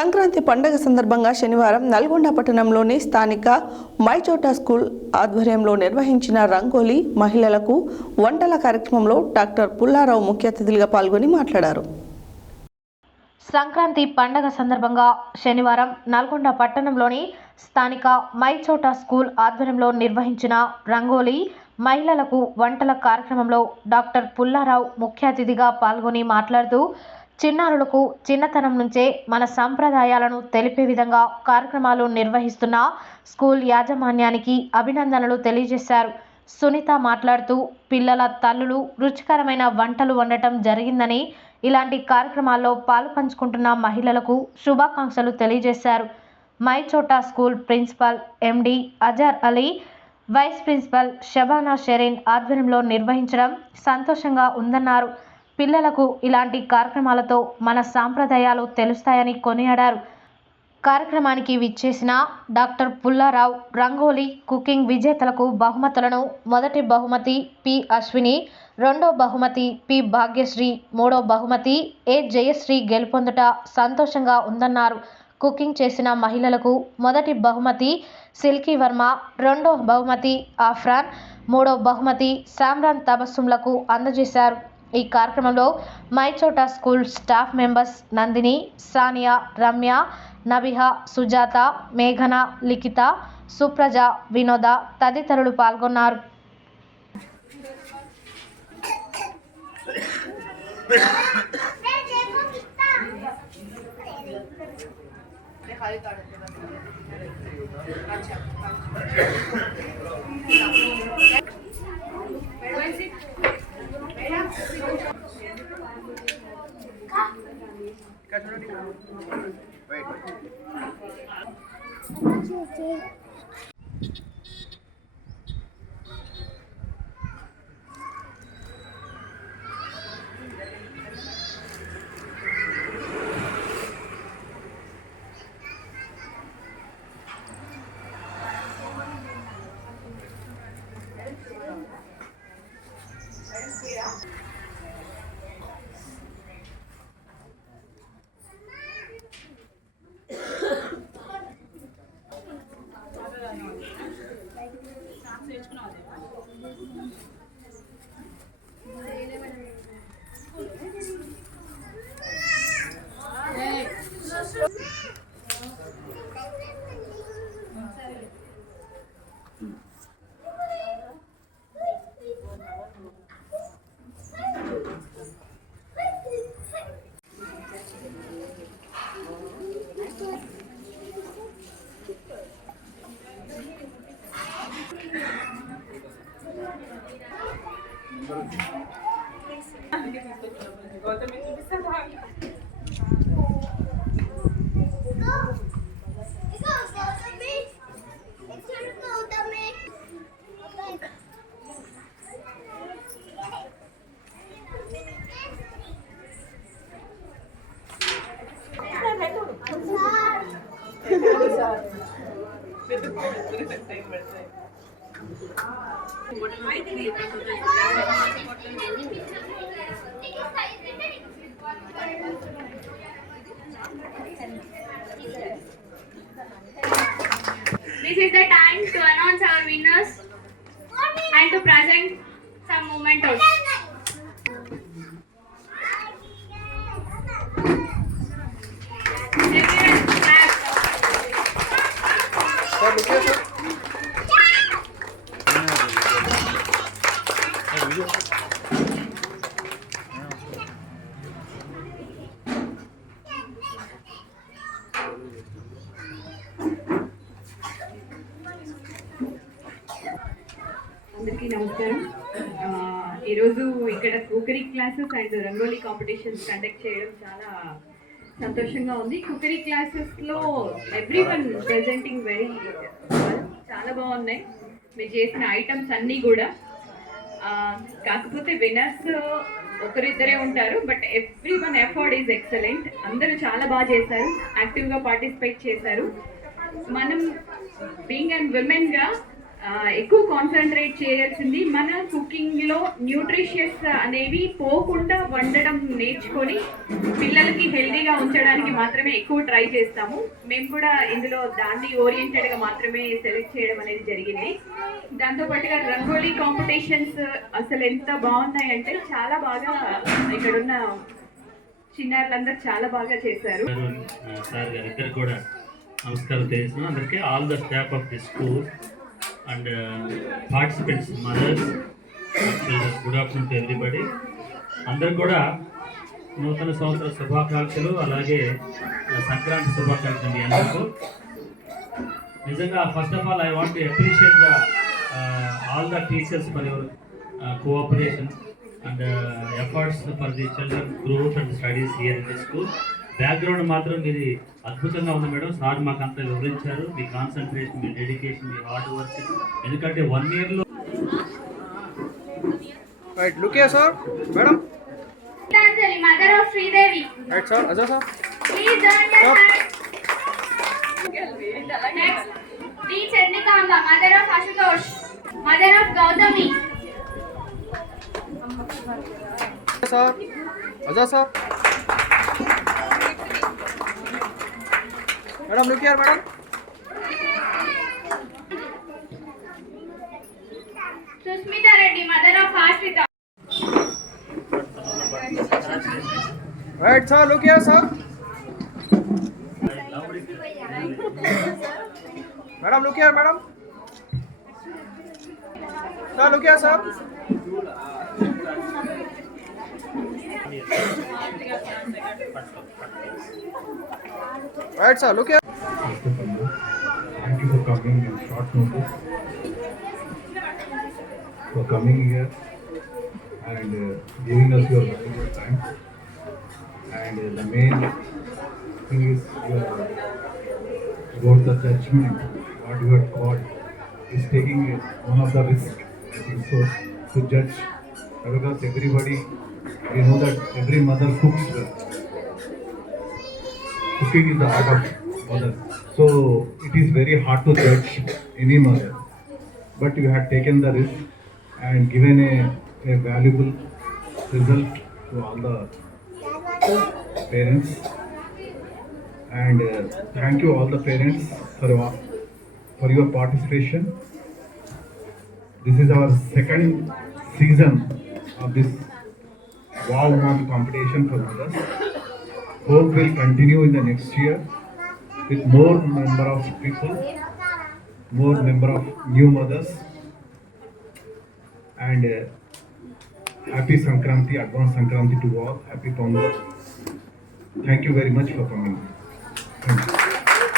సంక్రాంతి పండుగ సందర్భంగా శనివారం నల్గొండ పట్టణంలోని స్థానిక మైచోటా స్కూల్ ఆధ్వర్యంలో నిర్వహించిన రంగోలీ మహిళలకు వంటల కార్యక్రమంలో డాక్టర్ పుల్లారావు ముఖ్య అతిథులుగా పాల్గొని మాట్లాడారు. సంక్రాంతి పండుగ సందర్భంగా శనివారం నల్గొండ పట్టణంలోని స్థానిక మైచోటా స్కూల్ ఆధ్వర్యంలో నిర్వహించిన రంగోలీ మహిళలకు వంటల కార్యక్రమంలో డాక్టర్ పుల్లారావు ముఖ్య అతిథిగా పాల్గొని మాట్లాడుతూ చిన్నారులకు చిన్నతనం నుంచే మన సంప్రదాయాలను తెలిపే విధంగా కార్యక్రమాలు నిర్వహిస్తున్న స్కూల్ యాజమాన్యానికి అభినందనలు తెలియజేశారు. సునీత మాట్లాడుతూ పిల్లల తల్లులు రుచికరమైన వంటలు వండటం జరిగిందని, ఇలాంటి కార్యక్రమాల్లో పాలుపంచుకుంటున్న మహిళలకు శుభాకాంక్షలు తెలియజేశారు. మైచోటా స్కూల్ ప్రిన్సిపల్ ఎండి అజర్ అలీ, వైస్ ప్రిన్సిపల్ షబానా షెరీన్ ఆధ్వర్యంలో నిర్వహించడం సంతోషంగా ఉందన్నారు. పిల్లలకు ఇలాంటి కార్యక్రమాలతో మన సాంప్రదాయాలు తెలుస్తాయని కొనియాడారు. కార్యక్రమానికి విచ్చేసిన డాక్టర్ పుల్లారావు రంగోలీ కుకింగ్ విజేతలకు బహుమతులను మొదటి బహుమతి పి అశ్విని, రెండో బహుమతి పి భాగ్యశ్రీ, మూడో బహుమతి ఏ జయశ్రీ గెలుపొందుట సంతోషంగా ఉందన్నారు. కుకింగ్ చేసిన మహిళలకు మొదటి బహుమతి సిల్కీ వర్మ, రెండో బహుమతి ఆఫ్రాన్, మూడో బహుమతి సామ్రాన్ తబస్సుంలకు అందజేశారు. ఈ కార్యక్రమంలో మైచోటా school staff members Nandini, Sania, Ramya, Nabiha, Sujatha, మేఘన, లిఖిత, సుప్రజ, వినోద తదితరులు పాల్గొన్నారు. This is the time to announce our winners and to present some mementos. అందరికీ నమస్కారం. ఈరోజు ఇక్కడ cookery classes and rangoli competitions conduct చేయడం చాలా సంతోషంగా ఉంది. కుకరీ క్లాసెస్లో ఎవ్రీవన్ ప్రెజెంటింగ్ వెరీ చాలా బాగున్నాయి. మీరు చేసిన ఐటమ్స్ అన్నీ కూడా, కాకపోతే విన్నర్స్ ఒకరిద్దరే ఉంటారు, but everyone effort is excellent. అందరూ చాలా బాగా చేశారు, యాక్టివ్గా పార్టిసిపేట్ చేశారు. మనం బీయింగ్ అండ్ విమెన్గా ఎక్కువ కాన్సన్ట్రేట్ చేయాల్సింది మన కుకింగ్లో న్యూట్రిషియస్ అనేవి పోకుండా వండడం నేర్చుకొని పిల్లలకి హెల్తీగా ఉంచడానికి మాత్రమే ఎక్కువ ట్రై చేస్తాము. మేము కూడా ఇందులో దాన్ని ఓరియంటెడ్గా మాత్రమే సెలెక్ట్ చేయడం అనేది జరిగింది. దాంతోపాటుగా రంగోలీ కాంపిటీషన్స్ అసలు ఎంత బాగున్నాయంటే చాలా బాగా ఇక్కడున్న చిన్నారులందరూ చాలా బాగా చేశారు. సార్ గారు ఇద్దరు కూడా నమస్కారం తెలియజేస్తున్నాను. అందరికీ all the staff of the school and participants, mothers, children's, good afternoon to everybody. అందరికి కూడా నూతన సంవత్సర శుభాకాంక్షలు, అలాగే సంక్రాంతి శుభాకాంక్షలు మీ అందరికీ. నిజంగా first of all I want to appreciate the all the teachers for your cooperation and efforts for the children growth and studies here in the school. Background మాత్రం మీది అద్భుతంగా ఉంది మేడం. సార్ మాకు అంతా వివరించారు. మీ కాన్సన్ట్రేషన్, మీ డెడికేషన్, మీ హార్డ్ వర్క్. ఎందుకంటే 1 yearలో Right, look here, sir. Madam. Gitanjali, mother of Sridevi. Right, sir. Ajay, sir. Please join your Stop. hands. Next, D. Chandikamba, mother of Ashutosh, mother of Gautami. Sir. Ajay, sir. Madam, look here, madam. Susmita Reddy, mother of Ashrita. Right, sir. Look here, sir. Madam, look here, madam. Sir, look here, sir. Right, sir. Look here. Thank you for coming in short notice, for coming here and giving us your valuable time. And the main thing is about the judgment, what you had called, is taking one of the risk, I think so, to judge. Because everybody, we know that every mother cooks well. Cooking is the art of mother. So it is very hard to judge any mother. But you have taken the risk and given a valuable result to all the parents. And thank you all the parents for your participation. This is our second season of this Wow Mom competition for mothers. Hope will continue in the next year with more number of people, more number of new mothers, and happy Sankranti, advance Sankranti to all. Happy Pongal. Thank you very much for coming. Thank you.